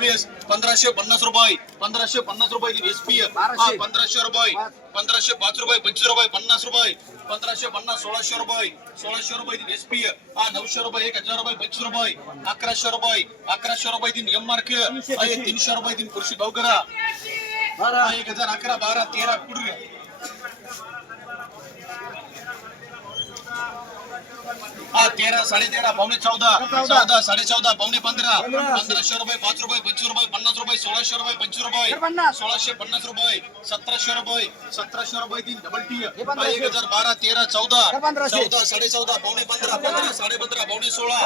वीस पंधराशे पन्नास रुपये. पंधराशे पन्नास रुपये दिन एस पी बाराशे. पंधराशे रुपये. पंधराशे पाच रुपये पंचवीस रुपये पन्नास रुपये. पंधराशे पन्नास सोळाशे रुपये. सोळाशे रुपये हा नऊशे रुपये एक हजार रुपये पंचवीस रुपये. अकराशे रुपये. अकराशे रुपये दिन एम मार्क तीनशे रुपये दिन कृषी भावकरा एक हजार अकरा बारा तेरा हा तेरा साडे तेरा पावणे चौदा चौदा साडे चौदा पावणे पंधरा पंधराशे रुपये पाच रुपये पंचवीस रुपये पन्नास रुपये सोळाशे रुपये पंचवीस रुपये. सोळाशे पन्नास रुपये सतराशे रुपये सतराशे रुपये तीन डबल टी. एक हजार बारा तेरा चौदा हे. चौदा साडे चौदा पावणे पंधरा पंधरा साडे पंधरा पावणे सोळा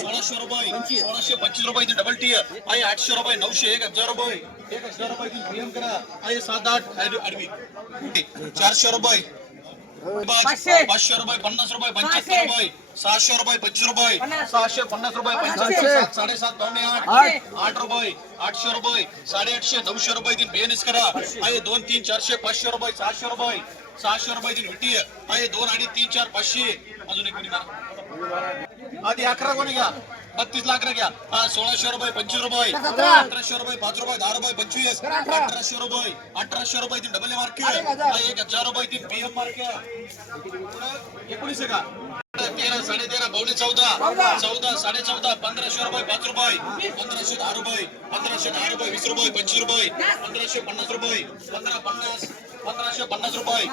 सोळाशे रुपये सोळाशे पंचवीस रुपये तीन डबल टी आहे आठशे रुपये नऊशे एक हजार रुपये एक हजार रुपये तीन करा आहे सात आठ चारशे रुपये पाचशे. पाचशे. रुपये पन्नास रुपये पंच्याहत्तर रुपये सहाशे रुपये पंचवीस रुपये. सहाशे पन्नास रुपये. सात साडेसात पावणे आठ. आठ. रुपये आठशे रुपये साडेआठशे नऊशे रुपये तीन बेनिस करा. आहे दोन तीन चारशे पाचशे रुपये सहाशे रुपये सहाशे रुपये तीन विटी आहे दोन आणि तीन चार पाचशे. अजून एक कोणी आधी अकरा कोणी घ्या? बत्तीस लाख घ्या. सोळाशे रुपये पंचवीस रुपये. अठराशे रुपये पाच रुपये दहा रुपये पंचवीस. अठरा. अठराशे रुपये अठराशे रुपये तीन डबल मार्क एक हजार. रुपये तीन पीएम मार्क एकोणीस का? तेरा साडे तेरा चौदा. चौदा. साडे चौदा पंधराशे रुपये पाच रुपये. पंधराशे दहा रुपये पंधराशे दहा रुपये वीस रुपये पंचवीस रुपये. पंधराशे पन्नास रुपये पंधरा पन्नास. पंधराशे पन्नास रुपये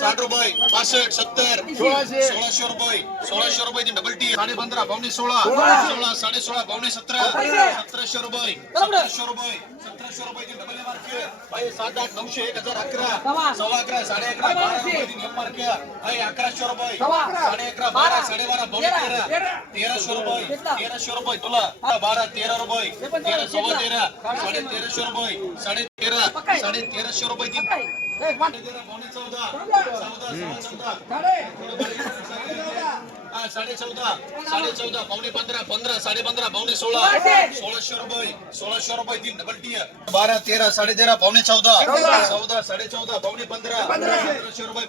साठ रुपये पासष्ट सत्तर सोळाशे. रुपये सोळाशे रुपये डबल टी साडे पंधरा पावणे सोळा सोळा. साडे सोळा पावणे सतरा सतराशे. रुपये सतराशे रुपये सतराशे रुपये डबल सात आठ नऊशे एक हजार अकरा सव्वा. अकरा साडे अकरा बारा रुपये आहे अकराशे रुपये. साडे अकरा बारा साडे बारा पावणे तेरा. तेरा तेरा. तेराशे रुपये. तेराशे रुपये तुला बारा तेरा रुपये तेरा सव्वा. तेरा साडे तेराशे रुपये साडे तेरा. साडे तेराशे रुपये ती काय? ए, वन. साडे तेरा पावणे चौदा चौदा. चौदा सव्वा चौदा साडे. हा, साडे चौदा साडे चौदा पावणे पंधरा पंधरा साडे पंधरा पावणे सोळा सोळाशे. सोळाशे रुपये सोळाशे रुपये तीन डबल टी बारा तेरा साडे तेरा पावणे चौदा चौदा. चौदा साडे चौदा पावणे पंधरा पंधराशे. पंधराशे रुपये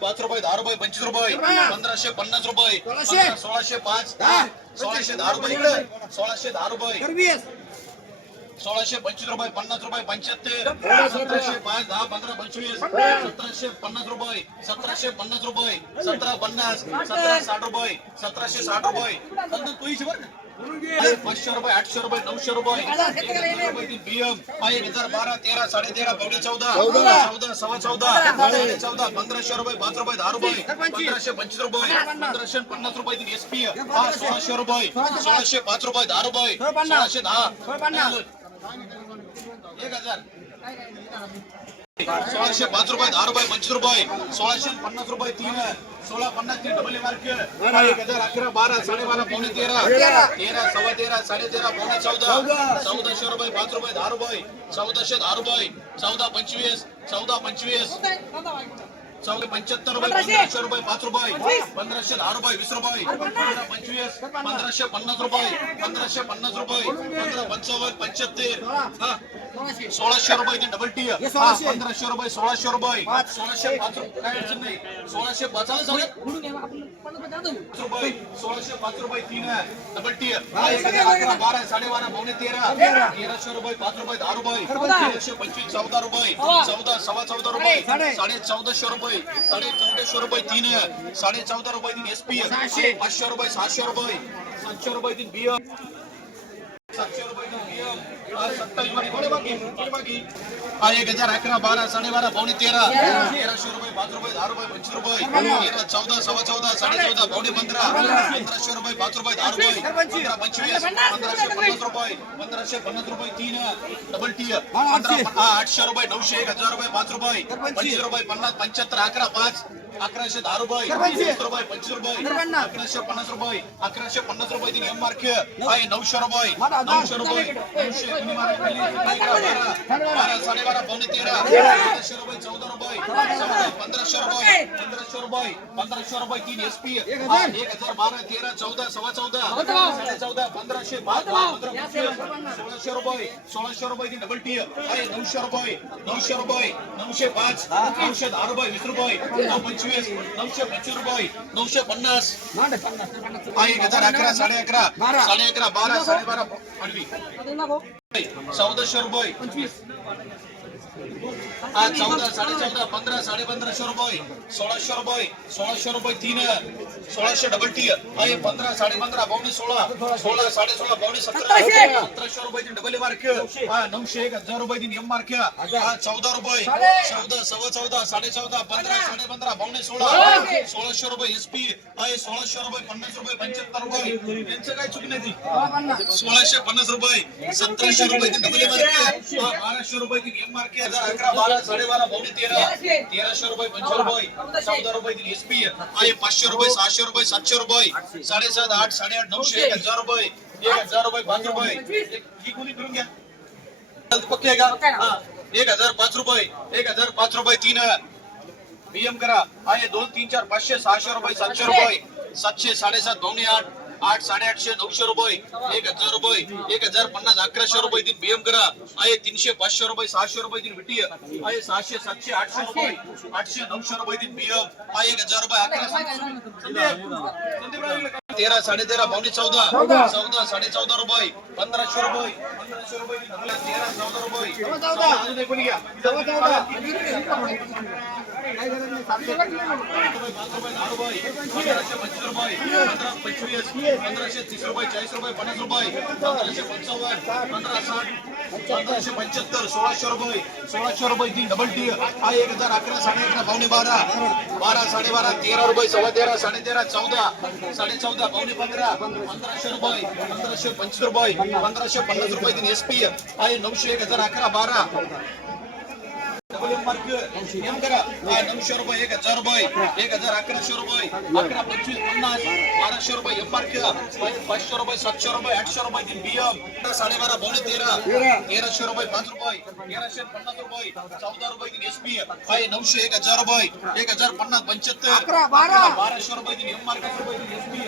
सोळाशे. पंचवीस रुपये पन्नास रुपये पंच्याहत्तर. सतराशे पाच दहा पंधरा पंचवीस. सतराशे पन्नास रुपये सतराशे पन्नास रुपये सतरा पन्नास सतरा साठ रुपये सतराशे साठ रुपये. तू पाचशे रुपये आठशे रुपये नऊशे रुपये. एक हजार बारा तेरा साडे तेरा पावणे चौदा. चौदा. सव्वा चौदा. चौदा. पंधराशे रुपये पाच रुपये दहा रुपये. पंधराशे पंचवीस रुपये. पंधराशे पन्नास रुपये एसपी सोळाशे रुपये. सोळाशे. पाच रुपये दहा रुपये. सोळाशे दहा. सोळाशे पाच रुपये दहा रुपये पंचवीस रुपये. सोळाशे पन्नास रुपये तीन सोळा पन्नास तीन डबल मार्क एक हजार अकरा बारा साडेबारा पावणे तेरा. तेरा. सव्वा तेरा साडे तेरा पावणे चौदा. चौदाशे रुपये पाच रुपये दहा रुपये. चौदाशे दहा रुपये. चौदा पंचवीस. चौदा पंचवीस. चौदा पंच्याहत्तर रुपये पंधराशे. रुपये पाच रुपये. पंधराशे दहा रुपये वीस रुपये. पंधरा पंचवीस. पंधराशे पन्नास रुपये. पंधराशे पन्नास रुपये. पंधरा पंचावन्न पंच्याहत्तर. हा. सोळाशे. रुपये ती डबल टी हा. पंधराशे रुपये सोळाशे रुपये. सोळाशे पाच रुपये. काय अडचण नाही. सोळाशे? पाच रुपये. सोळाशे पाच रुपये तीन डबल टी हा, बारा साडेबारा पावणे तेरा. तेराशे रुपये पाच रुपये दहा रुपये. तेराशे पंचवीस चौदा रुपये. चौदा सव्वा चौदा रुपये. साडे. चौदाशे रुपये. साडे चौदाशे रुपये तीन साडे चौदा रुपये तीन एस पी. पाचशे रुपये सहाशे रुपये. सातशे रुपये तीन बिय सातशे रुपये तीन बिय सत्तावीसमध्ये थोडे बाकी थोडे बाकी हा एक हजार अकरा बारा साडेबारा पावणे तेरा तेराशे रुपये पाच रुपये दहा रुपये पंचवीस रुपये तेरा चौदा सव्वा चौदा साडे चौदा पावणे पंधरा पंधराशे रुपये पाच रुपये दहा रुपये पंधरा पंचवीस पंधराशे पन्नास रुपये पंधराशे पन्नास रुपये तीन डबल टी पंधरा हा आठशे रुपये नऊशे एक हजार रुपये पाच रुपये पंचवीस अकराशे दहा रुपये. वीस रुपये पंचवीस रुपये. अकराशे पन्नास रुपये. अकराशे पन्नास रुपये तीन एम मार्क आहे. नऊशे रुपये. नऊशे रुपये. नऊशे बारा बारा साडेबारा पावणे तेरा. तेराशे रुपये चौदा रुपये. पंधराशे रुपये पंधराशे रुपये पंधराशे रुपये तीन एस पी एक हजार. बारा तेरा चौदा सव्वा चौदा. साडे चौदा पंधराशे सोळाशे रुपये सोळाशे रुपये ती डबल टी आहे. नऊशे रुपये नऊशे रुपये नऊशे पाच नऊशे दहा रुपये वीस रुपये. नऊ पंचवीस पंचवीस नऊशे पंचवीस रुपये नऊशे पन्नास. अकरा साडे अकरा. बारा. साडे अकरा बारा साडे बारा. चौदाशे रुपये. पंचवीस. चौदा साडे चौदा पंधरा साडे पंधराशे रुपये सोळाशे रुपये सोळाशे रुपये तीन सोळाशे डबल टी आहे पंधरा साडे पंधरा पावणे सोळा सोळा साडे सोळा पावणे सतरा. सतराशे. रुपये डबल मार्क हा नऊशे एक हजार रुपये एम मार्क हा चौदा रुपये. चौदा सव्वा चौदा साडे चौदा पंधरा. साडे पंधरा पावणे सोळा. सोळाशे. रुपये एस पी आहे सोळाशे रुपये पन्नास रुपये पंच्याहत्तर रुपये. यांचं काय चुकी नाही. सोळाशे पन्नास रुपये सतराशे रुपये डबल मार्के बाराशे रुपये एम मार्के हजार अकरा बारा साडेबारा पावणे तेरा तेराशे रुपये चौदा आहे पाचशे रुपये सहाशे रुपये सातशे रुपये साडेसात आठ साडेआठ नऊशे एक हजार रुपये एक हजार रुपये पाच रुपये. ही कोणी करून घ्या. पक्के आहे का. एक हजार पाच रुपये एक हजार पाच रुपये तीन बीएम करा. आहे दोन तीन चार पाचशे सहाशे रुपये सातशे रुपये सातशे साडेसात पावणे आठ. आठ साडेआठशे नऊशे रुपये एक हजार रुपये एक हजार पन्नास अकराशे रुपये तीन बीएम करा. आहे तीनशे पाचशे रुपये सहाशे रुपये तीन विटी आहे सहाशे सातशे आठशे रुपये आठशे नऊशे रुपये तीन बीएम आहे एक हजार रुपये अकरा तेरा साडे तेरा पावणे चौदा चौदा. साडे चौदा रुपये पंधराशे रुपये पंधराशे रुपये तेरा चौदा रुपये. पंधराशे पंचवीस पंधराशे तीस रुपये चाळीस रुपये पन्नास रुपये पंधराशे पंचावन्न पंधरा साठ पंधराशे पंच्याहत्तर सोळाशे रुपये सोळाशे रुपये तीन डबल टी हा एक हजार अकरा साडे अकरा पावणे बारा बारा साडेबारा तेरा रुपये सव्वा तेरा साडे तेरा चौदा साडे चौदा पावणे पंधरा पंधराशे रुपये पंधराशे पंचवीस रुपये पंधराशे पन्नास रुपये तीन एस पी आहे नऊशे एक हजार अकरा बारा. डबल एम करा. हा, नऊशे रुपये एक हजार रुपये. एक हजार अकराशे रुपये. अकरा पंचवीस पन्नास बाराशे रुपये एम मार्क पाचशे रुपये सातशे रुपये आठशे रुपये तीन बियम साडेबारा पावणे तेरा. तेराशे रुपये पाच रुपये. तेराशे पन्नास रुपये चौदा रुपये तीन एस पी आहे नऊशे एक हजार रुपये. एक हजार पन्नास पंच्याहत्तर. बाराशे रुपये तीन एम मार्क रुपये तीन एस पी